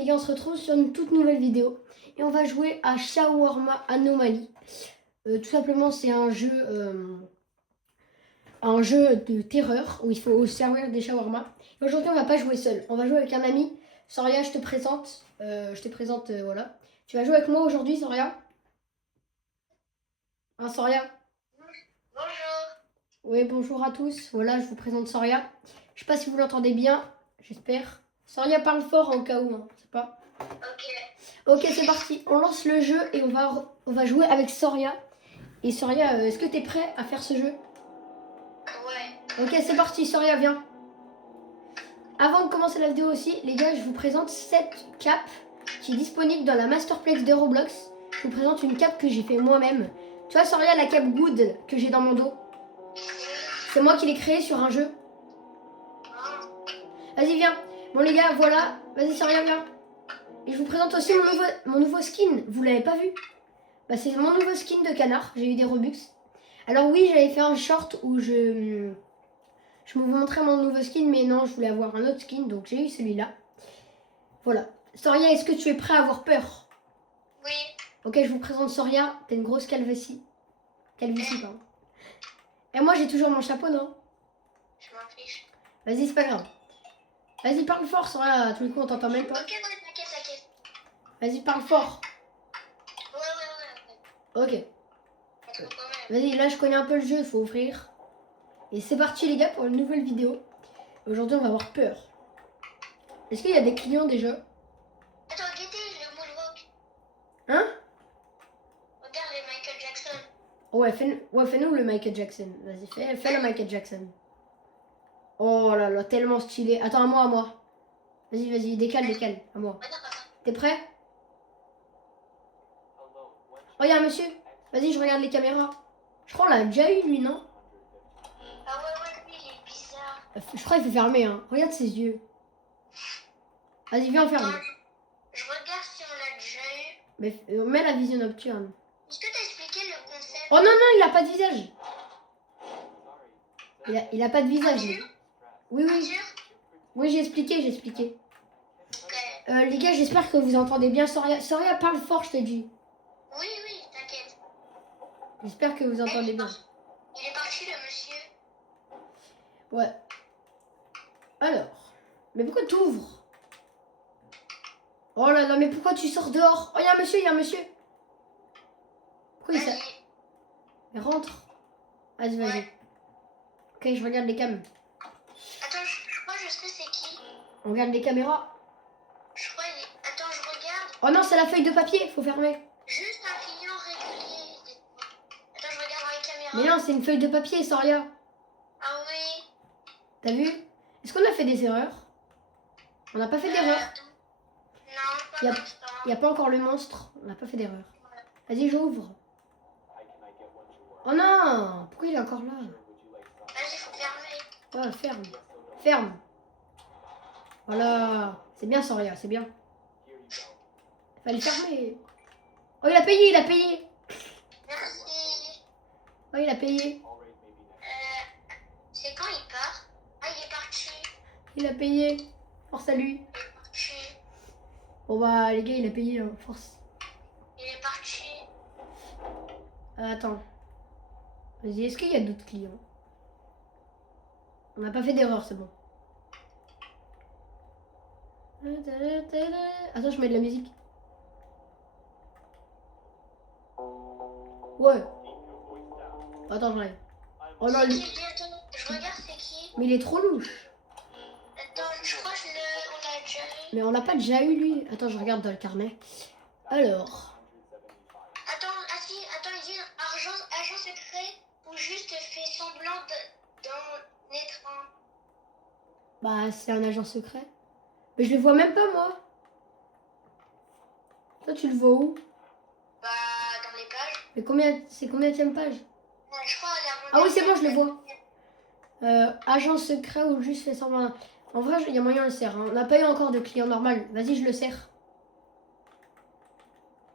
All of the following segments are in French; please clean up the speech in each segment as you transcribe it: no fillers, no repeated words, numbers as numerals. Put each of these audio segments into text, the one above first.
Les gars, on se retrouve sur une toute nouvelle vidéo et on va jouer à Shawarma Anomaly. Tout simplement, c'est un jeu de terreur où il faut servir des shawarma. Et aujourd'hui, on va pas jouer seul, on va jouer avec un ami. Soria, je te présente. Voilà. Tu vas jouer avec moi aujourd'hui, Soria? Hein, Soria? Bonjour. Oui, bonjour à tous. Voilà, je vous présente Soria. Je sais pas si vous l'entendez bien, j'espère. Soria parle fort en cas où, hein, je sais pas. Ok, c'est parti. On lance le jeu et on va jouer avec Soria. Et Soria, est-ce que tu es prêt à faire ce jeu? Ouais. Ok, c'est parti, Soria, viens. Avant de commencer la vidéo aussi, les gars, je vous présente cette cape qui est disponible dans la Masterplex de Roblox. Je vous présente une cape que j'ai fait moi-même. Tu vois, Soria, la cape Good que j'ai dans mon dos, c'est moi qui l'ai créée sur un jeu. Vas-y, viens. Bon, les gars, voilà. Vas-y, Soria, viens. Et je vous présente aussi mon nouveau skin. Vous l'avez pas vu? Bah, c'est mon nouveau skin de canard. J'ai eu des Robux. Alors oui, j'avais fait un short où je vous montrais mon nouveau skin, mais non, je voulais avoir un autre skin, donc j'ai eu celui-là. Voilà. Soria, est-ce que tu es prêt à avoir peur? Oui. Ok, je vous présente Soria. T'as une grosse calvitie. Calvitie, pardon. Et moi, j'ai toujours mon chapeau, non? Je m'en fiche. Vas-y, c'est pas grave. Vas-y, parle fort, Soria. À tous les coups, on t'entend même pas. Ok, ouais, t'inquiète. Vas-y, parle fort. Ouais. Ok. Attends, quand même. Vas-y, là, je connais un peu le jeu, il faut ouvrir. Et c'est parti, les gars, pour une nouvelle vidéo. Aujourd'hui, on va avoir peur. Est-ce qu'il y a des clients déjà? Attends, guettez, le moonwalk. Hein? Regarde les Michael Jackson. Ouais, fais-nous le Michael Jackson. Vas-y, fais le Michael Jackson. Oh là là, tellement stylé. Attends, à moi. Vas-y, décale, à moi. Attends. T'es prêt? Oh, y'a un monsieur. Vas-y, je regarde les caméras. Je crois qu'on l'a déjà eu, lui, non? Ah ouais, lui, il est bizarre. Je crois qu'il faut fermer, hein. Regarde ses yeux. Vas-y, viens, on ferme. Attends, je regarde si on l'a déjà eu. Mais mets la vision nocturne. Est-ce que t'as expliqué le concept? Oh non, il a pas de visage. Il a pas de visage, lui. Oui. Oui, j'ai expliqué. Ok. Les gars, j'espère que vous entendez bien Soria. Soria, parle fort, je te dis. Oui, t'inquiète. J'espère que vous entendez bien. Il est parti, le monsieur. Ouais. Alors. Mais pourquoi t'ouvres? Oh là là, mais pourquoi tu sors dehors? Oh, il y a un monsieur. Pourquoi il sort? Mais rentre. Vas-y. Ouais. Ok, je regarde les cams. Attends, je crois que je sais c'est qui. On regarde les caméras. Je crois il est... Attends, je regarde. Oh non, c'est la feuille de papier, faut fermer. Juste un client régulier. Attends, je regarde dans les caméras. Mais non, c'est une feuille de papier, Soria. Ah oui. T'as vu? Est-ce qu'on a fait des erreurs? On n'a pas fait d'erreur. Non, pas Il l'instant. n'y a pas encore le monstre. On n'a pas fait d'erreur. Vas-y, j'ouvre. Oh non! Pourquoi il est encore là? Vas-y, faut fermer. Oh, ferme. Voilà. C'est bien, Soria, c'est bien. Fallait fermer. Oh, il a payé. Merci. Oh, il a payé. C'est quand il part? Ah, il est parti. Il a payé. Force à lui. Il est parti. Bon bah, les gars, il a payé. Hein. Force. Il est parti. Attends. Vas-y, est-ce qu'il y a d'autres clients? On n'a pas fait d'erreur, c'est bon. Attends, je mets de la musique. Ouais. Attends, j'arrive. Oh non, lui. Attends, je regarde c'est qui. Mais il est trop louche. Attends, je crois qu'on l'a déjà eu. Mais on l'a pas déjà eu, lui. Attends, je regarde dans le carnet. Alors. Attends, il dit agent secret ou juste fait semblant d'en être un. Bah, c'est un agent secret. Mais je le vois même pas, moi. Toi, tu le vois où? Bah, dans les pages. Mais c'est combienième page? Je crois Ah oui, c'est bon, je le vois. Agent secret ou juste fait semblant. En vrai, il y a moyen de le serre. Hein. On n'a pas eu encore de client normal. Vas-y, je le serre.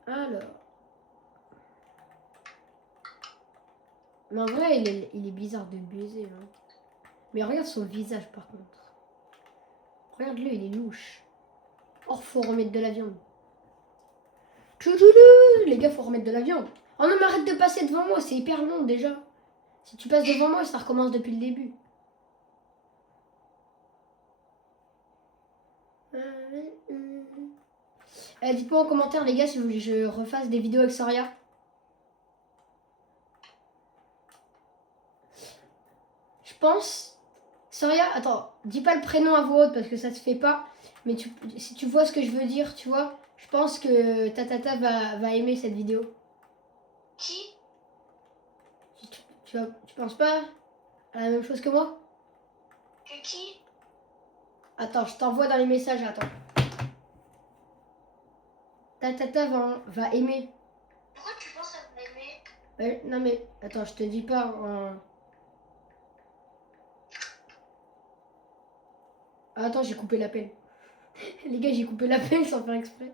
Alors. Mais en vrai, il est bizarre de baiser. Hein. Mais regarde son visage, par contre. Regarde-le, il est louche. Oh, faut remettre de la viande. Toutoulou, les gars, faut remettre de la viande. Oh non, mais arrête de passer devant moi, c'est hyper long déjà. Si tu passes devant moi, ça recommence depuis le début. Dites-moi en commentaire, les gars, si vous voulez que je refasse des vidéos avec Soria. Je pense. Soria, attends, dis pas le prénom à voix haute parce que ça se fait pas. Mais si tu vois ce que je veux dire, tu vois, je pense que Tatata va aimer cette vidéo. Qui? Tu penses pas à la même chose que moi? Que qui? Attends, je t'envoie dans les messages, attends. Tatata va aimer. Pourquoi tu penses à m'aimer? Non mais, attends, je te dis pas Ah, attends, j'ai coupé l'appel. Les gars, j'ai coupé l'appel sans faire exprès.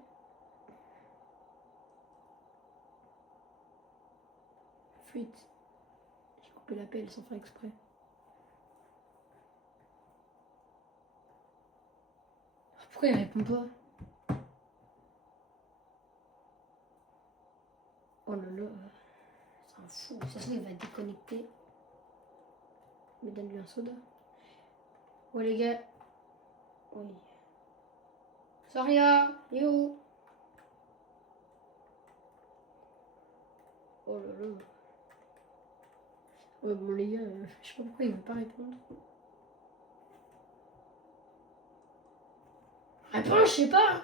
Fuite. J'ai coupé l'appel sans faire exprès. Pourquoi il répond pas? Oh là là. C'est un fou. Ça se trouve, il va déconnecter. Mais donne-lui un soda. Ouais, les gars. Oui. Soria, yo. Oh là là. Ouais, bon, les gars, je sais pas pourquoi il veut pas répondre. Réponds, je sais pas.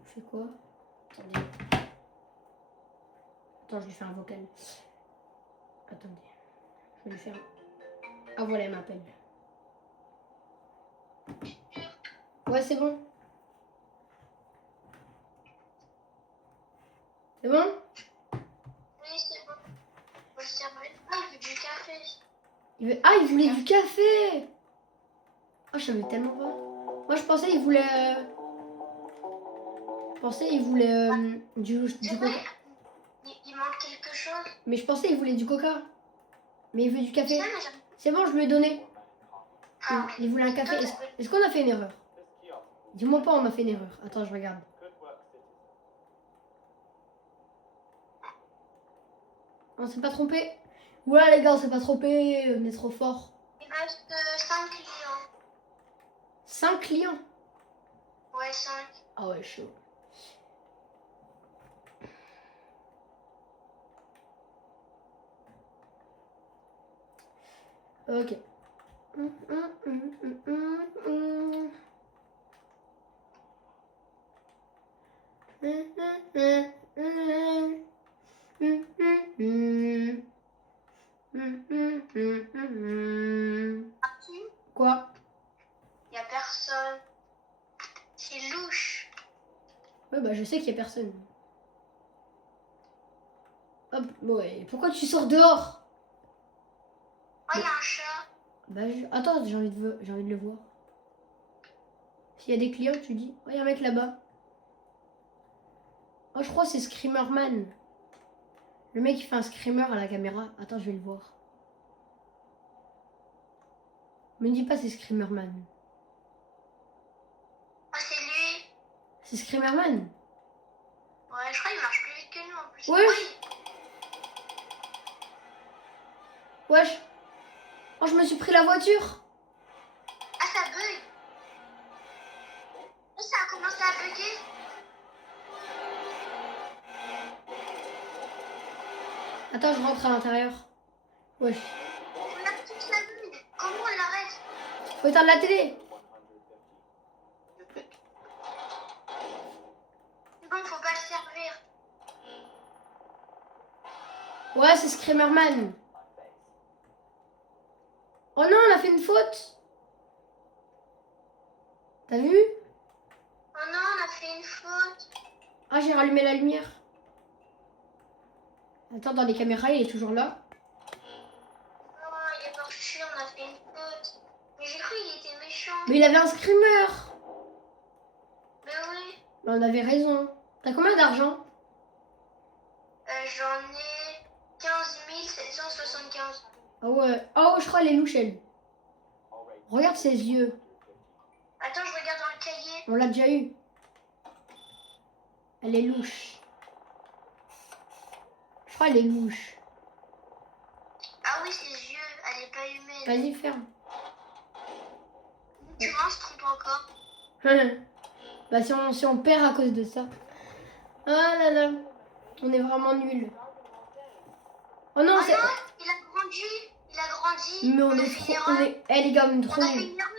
Il fait quoi? Attendez. Attends, je lui fais un vocal. Attendez. Je vais lui faire. Ah, voilà, elle m'appelle. Ouais, c'est bon. C'est bon? Oui, c'est bon. Moi, je servais. Ah, il veut du café. Ah, il voulait du café! Ah, je savais tellement pas. Moi, je pensais il voulait. Je pensais il voulait du C'est coca. vrai, il manque quelque chose. Mais je pensais il voulait du coca. Mais il veut du café. Ça, mais j'aime- C'est bon, je lui ai donné. Ah, Il voulait un café. Est-ce qu'on a fait une erreur? Dis-moi pas, on a fait une erreur. Attends, je regarde. On s'est pas trompé? Ouais, les gars, on s'est pas trompé. On est trop fort. il reste 5 clients. 5 clients. Ouais, 5. Ah ouais, chaud. Ok. Quoi? Il n'y a personne. C'est louche. Ouais, bah je sais qu'il y a personne. Hop, ouais. Pourquoi tu sors dehors? Oh, il y a un chat. Bah attends, j'ai envie de le voir. S'il y a des clients, tu dis. Oh, il y a un mec là-bas. Oh, je crois que c'est Screamerman. Le mec, il fait un screamer à la caméra. Attends, je vais le voir. Me dis pas c'est Screamerman. Oh, c'est lui. C'est Screamerman? Ouais, je crois qu'il marche plus vite que nous en plus. Ouais. Oui. Wesh. Oh, je me suis pris la voiture. Ah, ça bug. Oh, ça a commencé à bugger. Attends, je rentre à l'intérieur. Wesh. On a toute la nuit. Comment on l'arrête? Faut éteindre la télé. Bon, faut pas le servir. Ouais, c'est Screamerman. Oh non, on a fait une faute. T'as vu? Oh non, on a fait une faute. Ah, j'ai rallumé la lumière. Attends, dans les caméras, il est toujours là. Oh, il est parti, on a fait une faute. Mais j'ai cru qu'il était méchant. Mais il avait un screamer. Mais oui. Bah, on avait raison. T'as combien d'argent? J'en ai 15 775. Ah ouais. Oh, je crois les louches, elle. Regarde ses yeux. cahier. On l'a déjà eu. Elle est louche. Je crois qu'elle est louche. Ah oui, ses yeux, elle est pas humaine. Vas-y, ferme. Tu vois, on se trompe encore. Bah si on perd à cause de ça. Ah là là. On est vraiment nuls. Oh non, Oh c'est... non, il a grandi. Il a grandi. Mais on a est fait trop... une On erreur. est... Eh les gars, on est On trop a fait nuls. une erreur.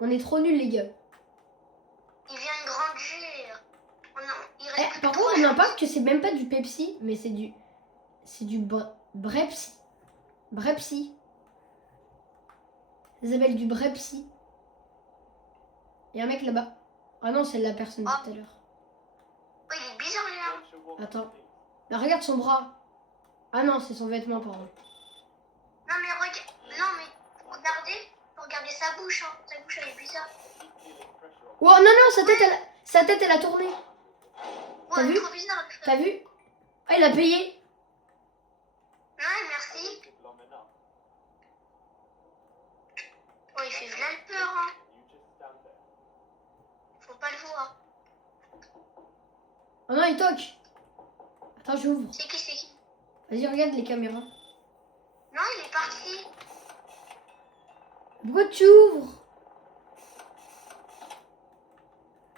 On est trop nuls les gars. Il vient de grandir. Il reste Eh, plus par que contre, 3 on jours. remarque que c'est même pas du Pepsi, mais c'est du... C'est du Brepsi. Brepsi. Ça s'appelle du Brepsi. Il y a un mec là-bas. Ah non, c'est la personne de tout à l'heure. Oh, il est bizarre, là. Attends. Bah, regarde son bras. Ah non, c'est son vêtement, pardon. Non, mais regarde. Non, mais regardez sa bouche. Hein. Sa bouche, elle est bizarre. Oh non, non, sa tête, elle a tourné. Ouais, T'as elle est vu? trop bizarre. Le frère. T'as vu? Ah, il a payé. Ouais, merci. Oh, il fait v'là le peur, hein. Faut pas le voir. Oh non, il toque. Attends, j'ouvre. C'est qui? Vas-y, regarde les caméras. Non, il est parti. Pourquoi tu ouvres?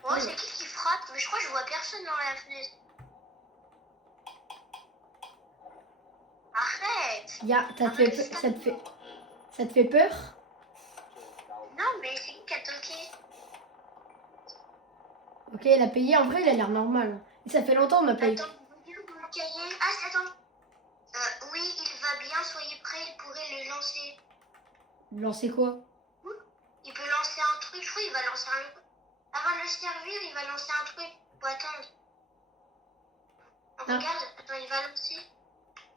Oh, c'est qui frappe? Mais je crois que je vois personne dans la fenêtre. Arrête. Ça te fait peur? Non, mais c'est qui a toqué? Ok, il a payé. En vrai, il a l'air normal. Et ça fait longtemps qu'on n'a pas eu. Attends, mon cahier. Ah, attends. Oui, il va bien, soyez prêts, il pourrait le lancer. Lancer quoi? Il peut lancer un truc, je crois qu'il va lancer un... Avant de le servir, il va lancer un truc. Faut attendre. On Ah. regarde, attends, il va lancer.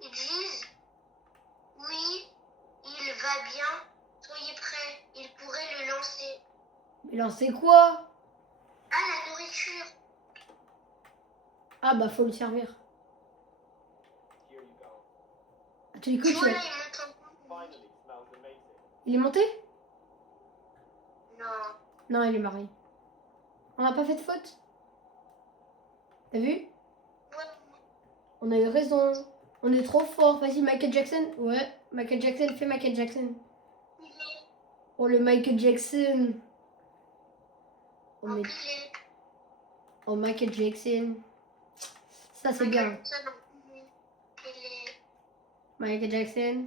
Ils disent... Oui, il va bien, soyez prêts, il pourrait le lancer. Mais lancer quoi? Ah, la nourriture. Ah bah, faut le servir. Ah, tu l'écoutes, Tu vois, tu là, vois. il monte en... Il est monté? Non. Non, il est marié. On n'a pas fait de faute. T'as vu? Ouais. On a eu raison. On est trop fort. Vas-y, Michael Jackson. Ouais, Michael Jackson, fais Michael Jackson. Oh, le Michael Jackson. Oh, mais... Empilé. oh Michael Jackson. Ça, c'est bien. Michael Jackson.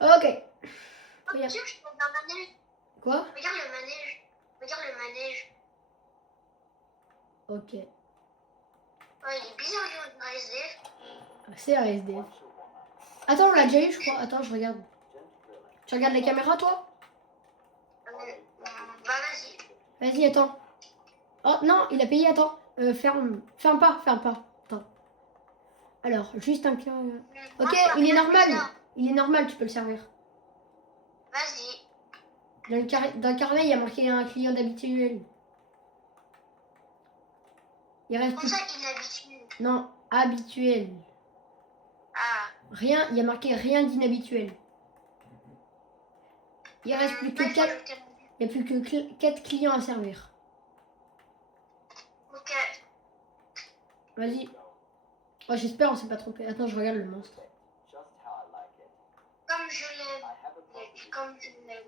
Ok. Oh, Regarde. tiens, je suis dans un manège. Quoi? Regarde le manège. Regarde le manège. Ok. Ouais, il est bizarre, lui, on dirait SDF. C'est un SDF. Attends, on l'a déjà eu, je crois. Attends, je regarde. Tu regardes les caméras, toi? Bah, vas-y. Vas-y, attends. Oh, non, il a payé, attends. Ferme. Ferme pas. Attends. Alors, juste un client. Ok, il est normal. Il est normal, tu peux le servir. Vas-y. Dans le carnet, il y a marqué un client d'habituel. Il reste Comme plus... ça, inhabituel. Non, habituel. Ah. Rien, il y a marqué rien d'inhabituel. Il reste plus que 4. Il n'y a plus que 4 clients à servir. Ok. Vas-y. Oh, j'espère, on s'est pas trompé. Attends, je regarde le monstre. Comme je l'aime. Comme je l'aime.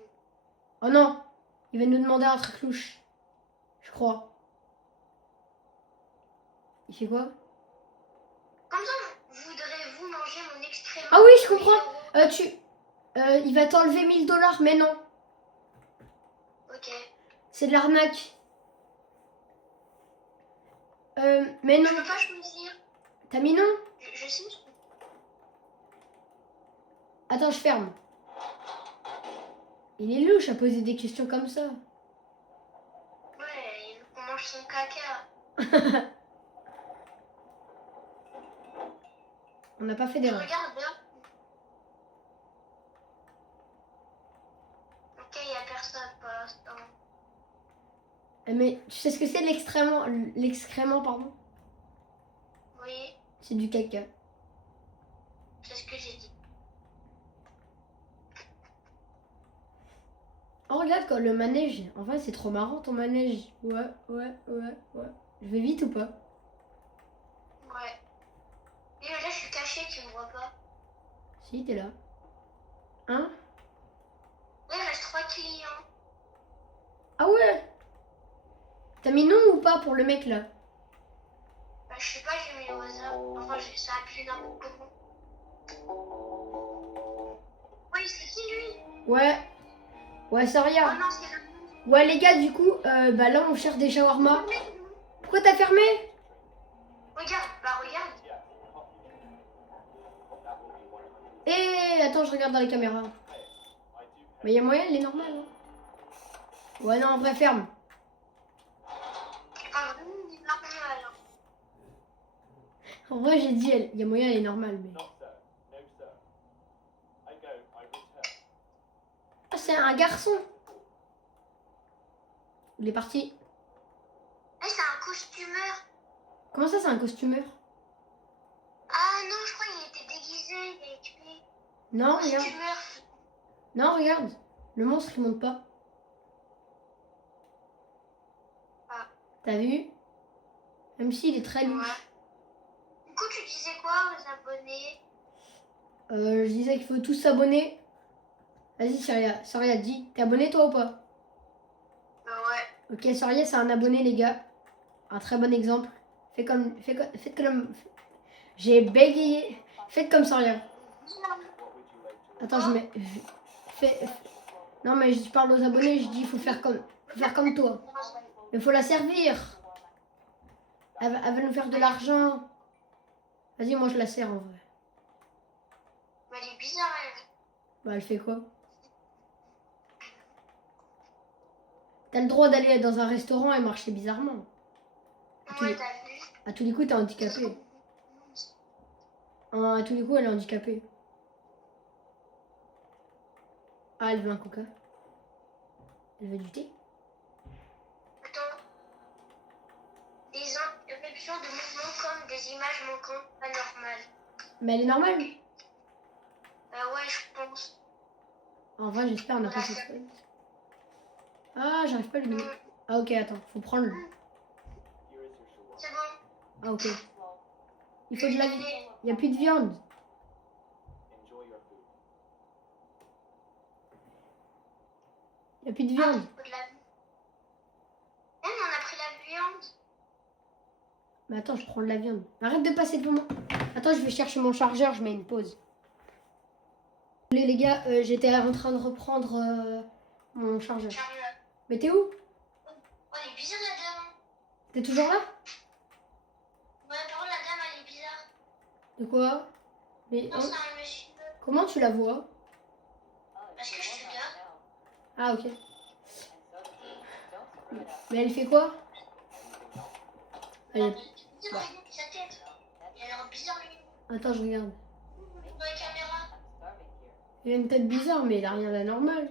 Oh non, il va nous demander un truc louche. Je crois. Il fait quoi? Comme ça, voudrez-vous manger mon excrément? Ah oui, je comprends. Il va t'enlever 1000 $, mais non. Ok. C'est de l'arnaque. Mais non. Je peux pas choisir. T'as mis non? Je sais. Attends, je ferme. Il est louche à poser des questions comme ça. Ouais, il veut qu'on mange son caca. On n'a pas fait Je d'erreur. regarde là. Ok, il n'y a personne pour l'instant. Mais tu sais ce que c'est l'excrément, pardon? Oui, C'est du caca. c'est ce que j'ai dit. Oh, regarde quoi, le manège. En fait, c'est trop marrant ton manège. Ouais. Je vais vite ou pas? Ouais. Et là, je suis cachée, tu me vois pas. Si, t'es là. Hein? Là, il reste 3 clients. Ah ouais? T'as mis non ou pas pour le mec là? Bah, je sais pas, j'ai mis au hasard. Enfin, ça a appelé n'importe comment. Oui, c'est qui lui? Ouais. Ouais, ça Oh regarde. non, c'est le Ouais, les gars, du coup, bah là, on cherche des shawarma. Pourquoi t'as fermé? Regarde, bah regarde. Eh, attends, je regarde dans les caméras. Mais il y a moyen, elle est normale. Hein. Ouais, non, en vrai, ferme. Enfin, vraiment, il est normal. Hein. En vrai, j'ai dit, il y a moyen, elle est normale. Mais... Ah, c'est un garçon. Il est parti. Eh, c'est un costumeur. Comment ça, c'est un costumeur? Ah non, je crois qu'il était déguisé, il est tué. Non, regarde. Costumeur. Non, regarde. Le monstre, il monte pas. Ah. T'as vu? Même s'il est très louche. Ouais. Du coup, tu disais quoi aux abonnés? Je disais qu'il faut tous s'abonner. Vas-y, Saria, dis. T'es abonné toi ou pas? Bah ouais. Ok, Saria, c'est un abonné, les gars. Un très bon exemple. Faites comme... J'ai bégayé. Faites comme Saria. Attends, je mets... Non, mais je parle aux abonnés, je dis il faut faire comme toi. Il faut la servir. Elle va nous faire de l'argent. Vas-y, moi je la sers en vrai. Mais elle est bizarre, elle. Bah, elle fait quoi? T'as le droit d'aller dans un restaurant et marcher bizarrement. Ouais, t'as vu? À tous les coups, t'es handicapé. À tous les coups, elle est handicapée. Ah, elle veut un coca. Elle veut du thé. Attends. Des interruptions de mouvement comme des images manquantes anormales. Mais elle est normale. Bah ouais, je pense. En vrai, j'espère, on n'a pas fait exprès. Ah, j'arrive pas à lui donner. Ah, ok, attends, faut prendre le. C'est bon. Ah, ok. Il faut de la viande. Il n'y a plus de viande. Il n'y a plus de viande. On a pris la viande. Mais attends, je prends de la viande. Arrête de passer devant moi. Attends, je vais chercher mon chargeur, je mets une pause. Les gars, j'étais en train de reprendre mon chargeur. Mais t'es où? Oh, elle est bizarre la dame. T'es toujours là? Ouais, par contre, la dame, elle est bizarre. De quoi? Mais Non, c'est un monsieur. comment tu la vois? Parce que je suis là. Ah, ok. Mais elle fait quoi? Elle est... Sa tête. Elle a l'air bizarre, lui. Attends, je regarde. Dans la caméra. Il a une tête bizarre, mais il a rien d'anormal.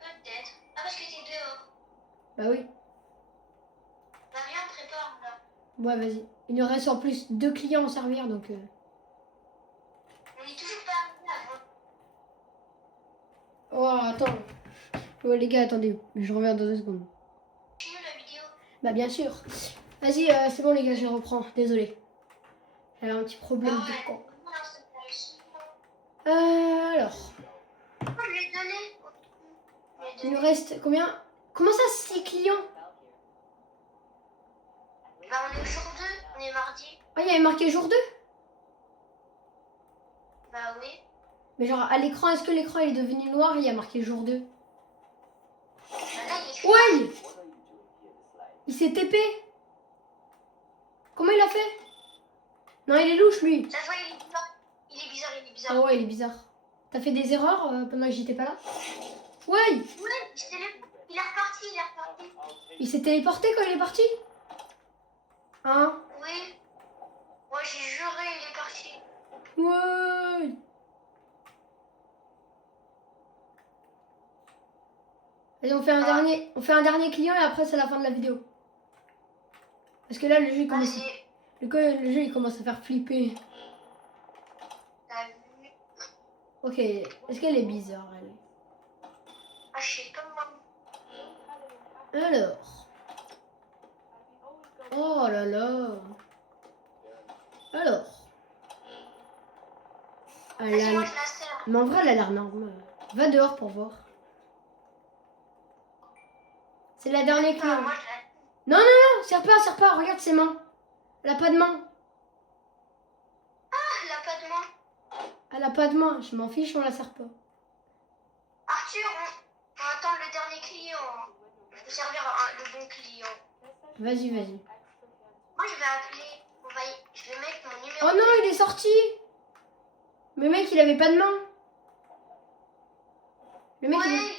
Peut-être. Ah, parce que t'es dehors. Bah oui. Bah, viens, on prépare, là. Ouais, vas-y. Il nous reste en plus 2 clients à servir, donc... On est toujours pas arrivé avant. Oh, attends. Ouais, les gars, attendez. Je reviens dans 2 secondes. Finis la vidéo. Bah, bien sûr. Vas-y, c'est bon, les gars, je reprends. Désolé. J'avais un petit problème de camp. Alors... Oh, je lui ai donné. Il nous reste combien? Comment ça, 6 clients? Bah, on est au jour 2, on est mardi. Ah, il y avait marqué jour 2? Bah oui. Mais genre, à l'écran, est-ce que l'écran est devenu noir et il y a marqué jour 2? Bah là, il est Ouais! Il s'est TP. Comment il a fait? Non, il est louche, lui. Ça se voit, il est bizarre. Il est bizarre, il est bizarre. Ah ouais, il est bizarre. T'as fait des erreurs pendant que j'étais pas là? Ouais! Ouais, il est reparti, il est reparti. Il s'est téléporté quand il est parti? Hein? Oui. Moi, j'ai juré, il est parti. Ouais! Allez, on fait un dernier client et après c'est la fin de la vidéo. Parce que là le jeu il commence, le jeu il commence à faire flipper. T'as vu? Ok, est-ce qu'elle est bizarre elle? Ah, je sais pas moi. Alors. Oh là là. Alors. Elle Vas-y, a- moi je la sers. Mais en vrai, elle a l'air normale. Va dehors pour voir. C'est la dernière clé. Ah, hein. moi je la Non, non, non, serre pas. Regarde ses mains. Elle a pas de main. Ah, elle a pas de main. Elle a pas de main. Je m'en fiche, on la serre pas. Arthur, on attend le dernier client. Je peux servir le bon client. Vas-y. Moi je vais appeler. Je vais mettre mon numéro. Oh non, il est sorti. Mais mec, il avait pas de main. Le mec, Ouais.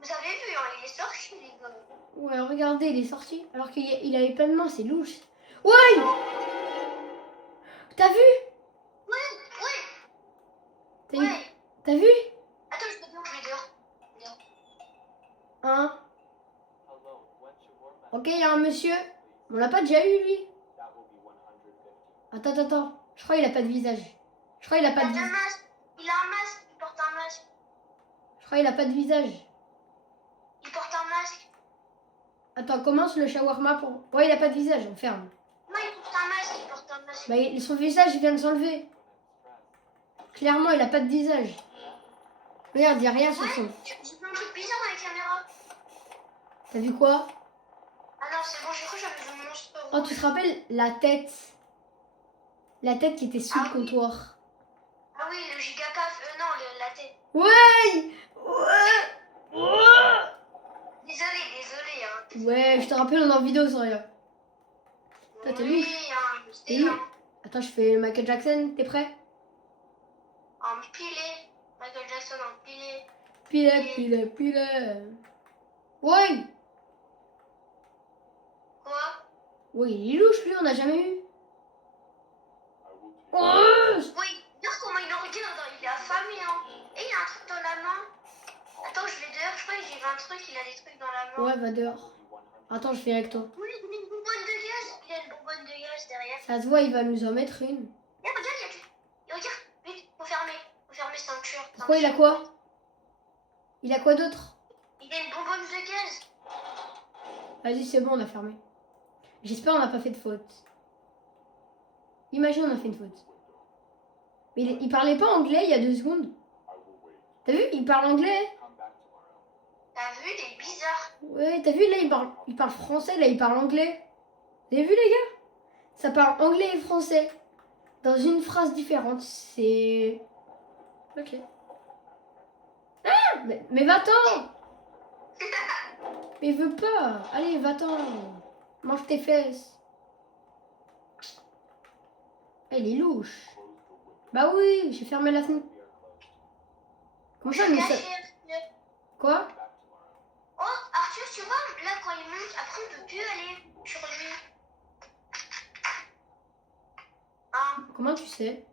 Vous avez vu, hein, il est sorti, les gars. Ouais, regardez, il est sorti. Alors qu'il avait pas de main, c'est louche. Ouais. T'as vu? T'as Ouais. T'as vu? Attends, je vais dehors. Hein? Ok, il y a un monsieur. On l'a pas déjà eu, lui? Attends. Je crois qu'il a pas de visage. Je crois qu'il a pas de Il a un visage. masque. Il a un masque. Il porte un masque. Je crois qu'il a pas de visage. Il porte un masque. Attends, commence le shawarma pour... Ouais, il a pas de visage, on ferme. Non, il porte un masque. Il porte un masque. Bah, son visage, il vient de s'enlever. Clairement, il a pas de visage. Regarde, il y a rien sur Ouais, son... j'ai vu un truc bizarre dans la caméra. T'as vu quoi? Ah non, c'est bon, j'ai cru que j'avais vu un monstre. Oh, tu te rappelles la tête? La tête qui était sous le comptoir. Ah oui, le gigapaf. Non, la tête. Ouais. Désolé, hein. Ouais, je te rappelle, on est en vidéo, ça rien. Toi, t'es Oui, louche. hein, T'es c'était louche. Attends, je fais Michael Jackson, t'es prêt? empilé. Michael Jackson empilé. Pile. Ouais. Quoi? Ouais, il est louche, lui, on a jamais eu. Oh. Oui, regarde comment il le regarde, hein, il est affamé, hein. Et il a un truc dans la main. Attends, je vais dehors, je crois que j'ai vu un truc, il a des trucs dans la main. Ouais, va dehors. Attends, je viens avec toi. Oui, il a une bonbonne de gaz. Il a une bonbonne de gaz derrière. Ça se voit, il va nous en mettre une. Et regarde, il y a du... Et regarde, vite, faut fermer ceinture. Pourquoi il a quoi? Il a quoi d'autre? Il a une bonbonne de gaz. Vas-y, c'est bon, on a fermé. J'espère on n'a pas fait de faute. Imagine on a fait une faute. Mais il parlait pas anglais il y a 2 secondes. T'as vu? Il parle anglais. T'as vu, il est bizarre. Ouais, t'as vu là, il parle français, là, il parle anglais. Vous avez vu les gars? Ça parle anglais et français. Dans une phrase différente. C'est... Ok. Ah, mais va-t'en! Mais il veut pas. Allez, va-t'en. Mange tes fesses. Il est louche. Bah oui, j'ai fermé la fenêtre. Comment ça, mais ça... Quoi? Oh, Arthur, tu vois, là, quand il monte, après, on peut plus aller sur lui. Hein? Comment tu sais?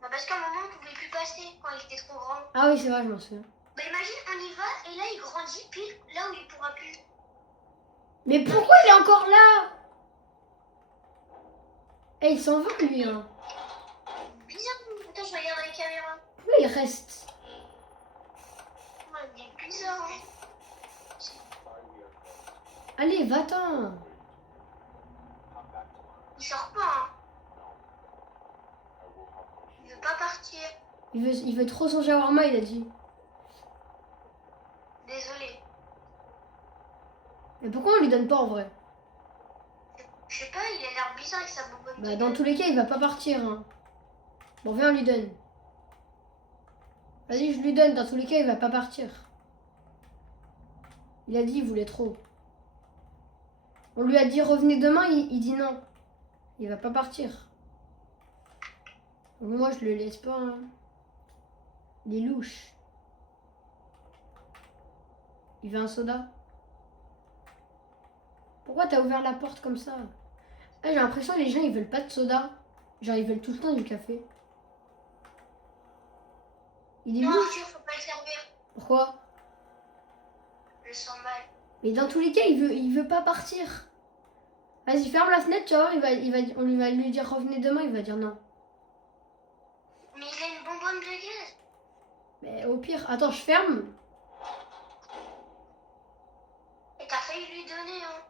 Bah, parce qu'à un moment, on pouvait plus passer quand il était trop grand. Ah oui, c'est vrai, je m'en souviens. Bah, imagine, on y va, et là, il grandit pile là où il pourra plus. Mais pourquoi il est encore là? Il s'en va, lui, hein. Bizarre. Attends, je regarde les caméras. Pourquoi il reste? Ouais, il est bizarre, hein. Allez, va-t'en. Il sort pas, hein. Il veut pas partir. Il veut trop son shawarma, il a dit. Désolé. Mais pourquoi on lui donne pas en vrai? Je sais pas, il a l'air bizarre avec sa bonbonne. Bah dans tous les cas, il va pas partir. Hein. Bon, viens, on lui donne. Vas-y, je lui donne. Dans tous les cas, il va pas partir. Il a dit, il voulait trop. On lui a dit, revenez demain, il dit non. Il va pas partir. Donc, moi, je le laisse pas. Hein. Il est louche. Il veut un soda. Pourquoi t'as ouvert la porte comme ça? J'ai l'impression que les gens, ils veulent pas de soda. Genre, ils veulent tout le temps du café. Il est Non, louche. Arthur, faut pas le servir. Pourquoi? Je sens mal. Mais dans tous les cas, il veut pas partir. Vas-y, ferme la fenêtre, tu vois, on lui va lui dire revenez demain, il va dire non. Mais il a une bonbonne de gaz. Mais au pire, attends, je ferme. lui donner, hein.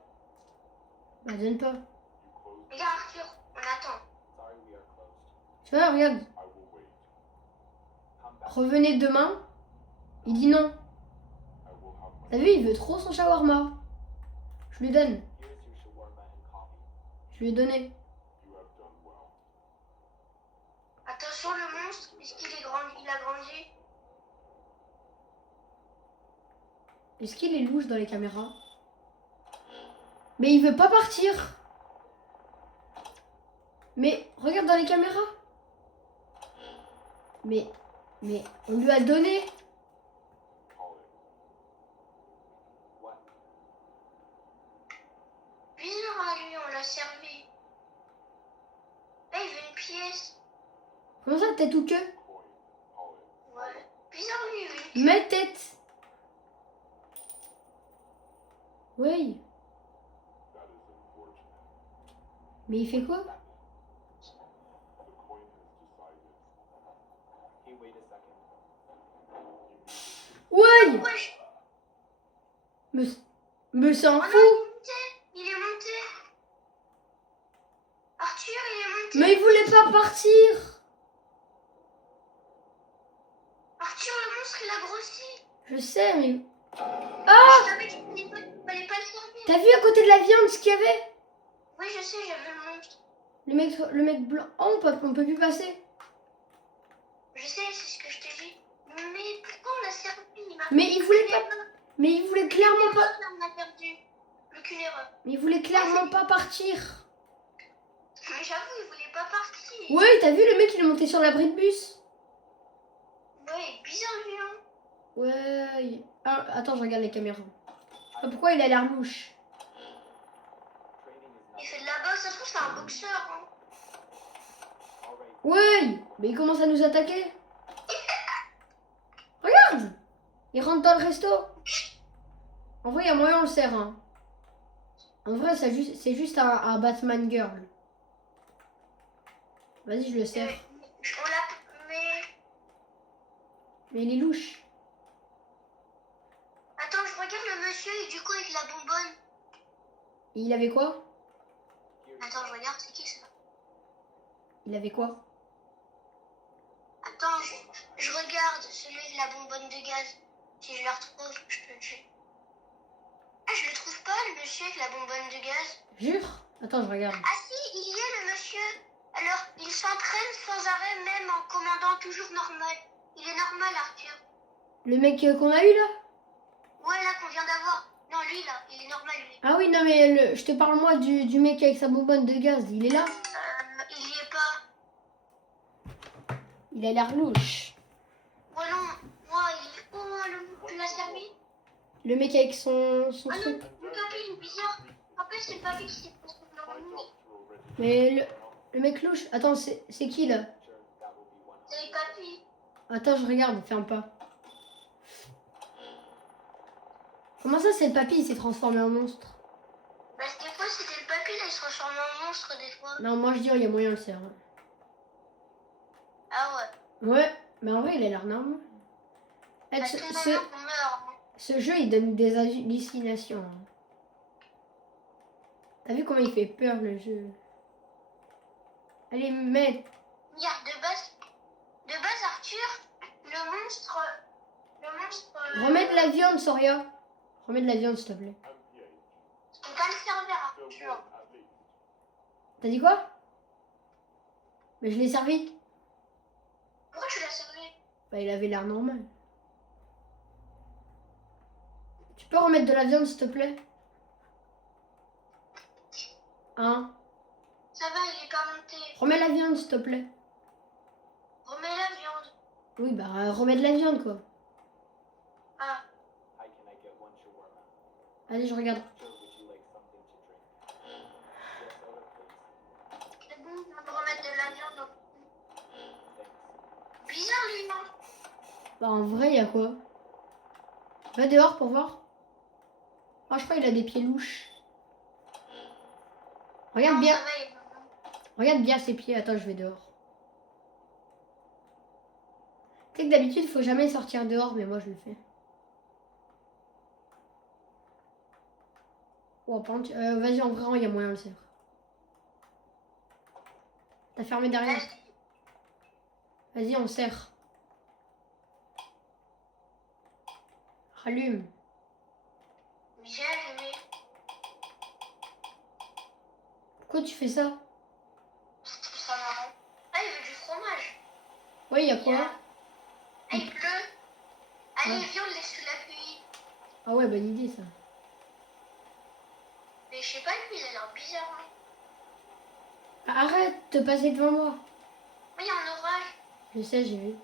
Bah, donne pas. Regarde, Arthur, on attend. Tu vois, regarde. Revenez demain. Il dit non. T'as vu, il veut trop son shawarma. Je lui donne. Je lui ai donné. Attention, le monstre, est-ce qu'il est grand? Il a grandi? Est-ce qu'il est louche dans les caméras? Mais il veut pas partir. Mais regarde dans les caméras. Mais on lui a donné. Bizarre à lui, on l'a servi. Là, il veut une pièce. Comment ça, tête ou queue? Ouais. Bizarre, lui, il veut une pièce. Mets tête. Oui. Mais il fait quoi? Oui. Wesh. Me s'en Oh non, fout. il est monté. Il est monté. Arthur, il est monté. Mais il voulait pas partir. Arthur, le monstre, il a grossi. Je sais, mais... Ah! Je savais qu'il fallait pas le servir. T'as vu à côté de la viande ce qu'il y avait? Oui, je sais, j'ai vu le monstre. Le mec blanc... Oh, on peut plus passer. Je sais, c'est ce que je t'ai dit. Mais pourquoi on l'a servi? Mais il voulait pas... Mais il voulait clairement pas... On a perdu. Plus qu'une erreur. Mais il voulait clairement pas partir. Mais j'avoue, il voulait pas partir. Oui, t'as vu le mec, il est monté sur l'abri de bus. Ouais, bizarre lui, hein. Ouais. Ah, attends, je regarde les caméras. Ah, pourquoi il a l'air louche? Il fait de la boxe, ça se trouve, c'est un boxeur, hein. Ouais. Mais il commence à nous attaquer. Regarde. Il rentre dans le resto. En vrai, il y a moyen, on le sert. Hein. En vrai, c'est juste un Batman Girl. Vas-y, je le sers. On l'a... Mais il est louche. Attends, je regarde le monsieur et du coup avec la bonbonne. Et il avait quoi? Attends, je regarde, c'est qui ça? Il avait quoi? Attends, je regarde celui de la bonbonne de gaz. Si je le retrouve, je peux le tuer. Ah, je le trouve pas, le monsieur avec la bonbonne de gaz. Jure? Attends, je regarde. Ah si, il y est le monsieur. Alors, il s'entraîne sans arrêt, même en commandant toujours normal. Il est normal, Arthur. Le mec qu'on a eu là? Ouais, là, qu'on vient d'avoir. Non, lui, là, il est normal, lui. Ah oui, non, mais je te parle moi du mec avec sa bonbonne de gaz. Il est là? Il y est pas. Il a l'air louche. Oh non, moi, il est... Oh, tu l'as servi? Le mec avec son Ah non, truc. le papy, il est bizarre. En fait, c'est le papy qui s'est posé dans le nez. Mais le mec louche. Attends, c'est qui là? C'est le papy. Attends, je regarde, ferme pas. Comment ça, c'est le papy, il s'est transformé en monstre? Bah, des fois, c'était le papy, là, il se transforme en monstre, des fois. Non, moi je dis, il y a moyen de le faire. Ah ouais. Ouais, mais en vrai, il a l'air normal. Eh, À tout moment, on meurt. ce jeu, il donne des hallucinations. Hein. T'as vu comment il fait peur, le jeu? Allez, mets. Regarde, de base, Arthur, le monstre... Remets de la viande, Soria. Remets de la viande, s'il te plaît. On peut pas le servir, Arthur. T'as dit quoi? Mais je l'ai servi. Pourquoi tu l'as servi? Bah, il avait l'air normal. Tu peux remettre de la viande, s'il te plaît? Hein? Ça va, il est pas monté. Remets la viande, s'il te plaît. Remets la viande. Oui, bah, remets de la viande, quoi. Ah, Allez, je regarde. c'est bon, on peut remettre de la viande. Bizarre, lui, non? Bah, en vrai, il y a quoi? Va dehors pour voir. Oh, je crois qu'il a des pieds louches. Regarde Non, bien. ça va, il est pas bon. Regarde bien ses pieds. Attends, je vais dehors. Tu sais que d'habitude, il faut jamais sortir dehors, mais moi, je le fais. Oh, par contre, vas-y, en vrai, il y a moyen de le faire. T'as fermé derrière. Vas-y, on serre. Rallume. J'ai allumé. Pourquoi tu fais ça? Je trouve ça marrant. Ah, il veut du fromage. Ouais, il y a quoi? Ah, il pleut. Allez, Ouais. viens, on le laisse sous la pluie. Ah ouais, bonne idée, ça. Mais je sais pas, lui, il a l'air bizarre. Hein. Ah, arrête de passer devant moi. Oui, il y a un orage. Je sais, j'ai vu.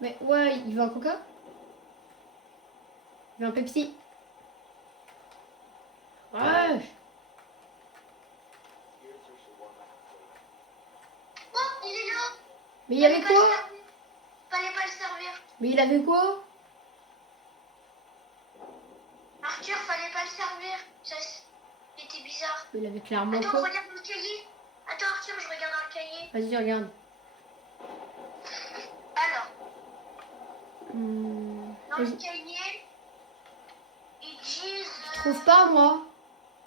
Mais ouais, il veut un coca? Il veut un Pepsi? Ouais. Oh, il est là. Mais il y avait Fallait pas le quoi? servir. Fallait pas le servir. Mais il avait quoi? Arthur, fallait pas le servir. Ça, c'était bizarre. Il avait clairement Attends, quoi? regarde le cahier. Attends, Arthur, je regarde dans le cahier. Vas-y, regarde. Alors, dans le Vas-y. cahier, ils disent... Je trouve pas, moi.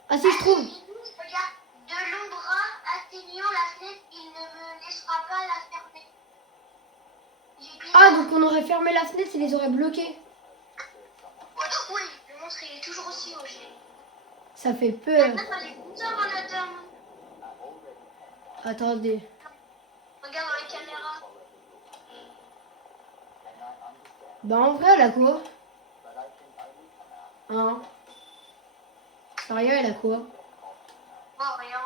Ah si, je trouve. Ils disent, regarde, de longs bras atteignant la fenêtre, il ne me laissera pas la fermer. J'ai bien... Ah, donc on aurait fermé la fenêtre et les aurait bloqués. Oui, le monstre, il est toujours aussi haut. Ça fait peur. Maintenant, elle est bizarre en attendant. Attendez. Regarde dans la caméra. Bah en vrai, elle a quoi? Hein? Saria, elle a quoi? Oh, rien.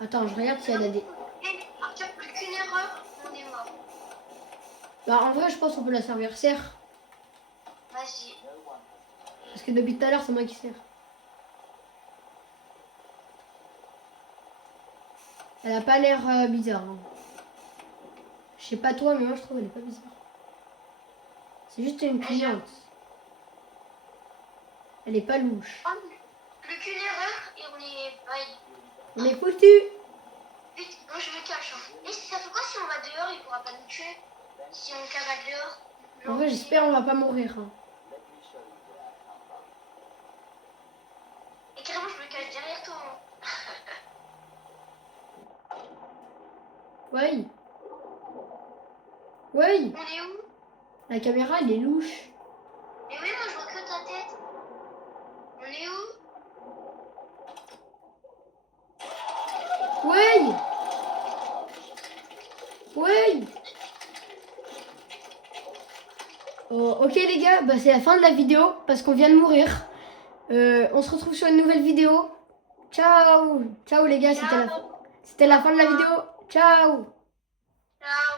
Attends, je regarde si elle a des... Et Arthur, plus qu'une erreur, on est mort. Bah en vrai, je pense qu'on peut la servir. Serre. Vas-y. Parce que depuis tout à l'heure, c'est moi qui sers. Elle a pas l'air bizarre. Hein. Je sais pas toi, mais moi je trouve elle est pas bizarre. C'est juste une cliente. Elle est pas louche. Oh, plus qu'une erreur et on est... Bye. On est foutu. Vite, moi je me cache. Hein. Et ça fait quoi si on va dehors, il pourra pas nous tuer? Si on cavale dehors. En vrai, j'espère on va pas mourir. Hein. Et carrément, je me cache derrière toi. Hein. Ouais. Ouais. On est où? La caméra, elle est louche. Mais oui, moi je vois que ta tête. On est où? Ouais. Ouais. Oh, ok les gars, bah, c'est la fin de la vidéo parce qu'on vient de mourir. On se retrouve sur une nouvelle vidéo. Ciao. Ciao les gars, c'était la fin de la vidéo. Ciao. Ciao.